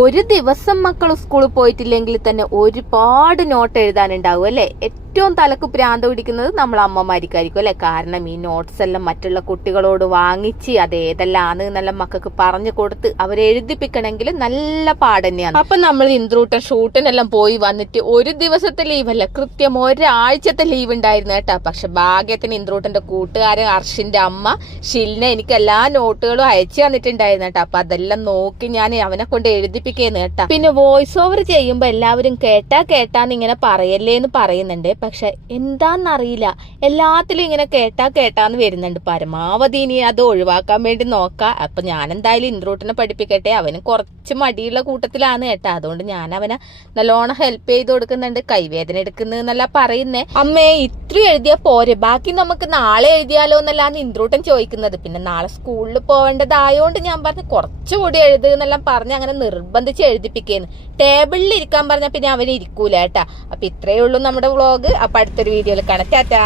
ഒരു ദിവസം മക്കൾ സ്കൂളിൽ പോയിട്ടില്ലെങ്കിൽ തന്നെ ഒരുപാട് നോട്ട് എഴുതാനുണ്ടാവും അല്ലെ. ഏറ്റവും തലക്ക് ഭ്രാന്ത് പിടിക്കുന്നത് നമ്മൾ അമ്മമാർക്കായിരിക്കും അല്ലെ. കാരണം ഈ നോട്ട്സ് എല്ലാം മറ്റുള്ള കുട്ടികളോട് വാങ്ങിച്ച് അത് ഏതെല്ലാന്ന് എന്നെല്ലാം മക്കൾക്ക് പറഞ്ഞു കൊടുത്ത് അവരെ എഴുതിപ്പിക്കണമെങ്കിൽ നല്ല പാട് തന്നെയാണ്. അപ്പൊ നമ്മൾ ഇന്ദ്രൂട്ടൻ ഷൂട്ടിനെല്ലാം പോയി വന്നിട്ട് ഒരു ദിവസത്തെ ലീവല്ല, കൃത്യം ഒരാഴ്ചത്തെ ലീവ് ഉണ്ടായിരുന്നു കേട്ടാ. പക്ഷെ ഭാഗ്യത്തിന് ഇന്ദ്രൂട്ടന്റെ കൂട്ടുകാരൻ അർഷിന്റെ അമ്മ ഷിൽന എനിക്ക് എല്ലാ നോട്ടുകളും അയച്ചു തന്നിട്ടുണ്ടായിരുന്നു കേട്ടോ. അപ്പൊ അതെല്ലാം നോക്കി ഞാൻ അവനെ കൊണ്ട് എഴുതിപ്പിക്കുന്നു കേട്ടാ. പിന്നെ വോയിസ് ഓവർ ചെയ്യുമ്പോ എല്ലാവരും കേട്ടാന്ന് ഇങ്ങനെ പറയല്ലേന്ന് പറയുന്നുണ്ട്. പക്ഷെ എന്താന്നറിയില്ല, എല്ലാത്തിലും ഇങ്ങനെ കേട്ടാന്ന് വരുന്നുണ്ട്. പരമാവധി ഇനി അത് ഒഴിവാക്കാൻ വേണ്ടി നോക്കാം. അപ്പൊ ഞാൻ എന്തായാലും ഇന്ദ്രൂട്ടിനെ പഠിപ്പിക്കട്ടെ. അവന് കുറച്ച് മടിയുള്ള കൂട്ടത്തിലാണ് കേട്ടാ. അതുകൊണ്ട് ഞാൻ അവനെ നല്ലോണം ഹെൽപ്പ് ചെയ്ത് കൊടുക്കുന്നുണ്ട്. കൈവേദന എടുക്കുന്നല്ല പറയുന്നേ. അമ്മേ ഇത്രയും എഴുതിയാ പോരെ, ബാക്കി നമുക്ക് നാളെ എഴുതിയാലോ എന്നല്ലാന്ന് ഇന്ദ്രൂട്ടൻ ചോദിക്കുന്നത്. പിന്നെ നാളെ സ്കൂളിൽ പോവേണ്ടതായോണ്ട് ഞാൻ പറഞ്ഞു കുറച്ചുകൂടി എഴുതുന്നെല്ലാം പറഞ്ഞ് അങ്ങനെ നിർബന്ധിച്ച് എഴുതിപ്പിക്കുന്നു. ടേബിളിൽ ഇരിക്കാൻ പറഞ്ഞ പിന്നെ അവന് ഇരിക്കൂല കേട്ടാ. അപ്പൊ ഇത്രയേ ഉള്ളൂ നമ്മുടെ വ്ളോഗ്. അപ്പൊ അടുത്തൊരു വീഡിയോയിൽ കാണാം. ടാറ്റാ.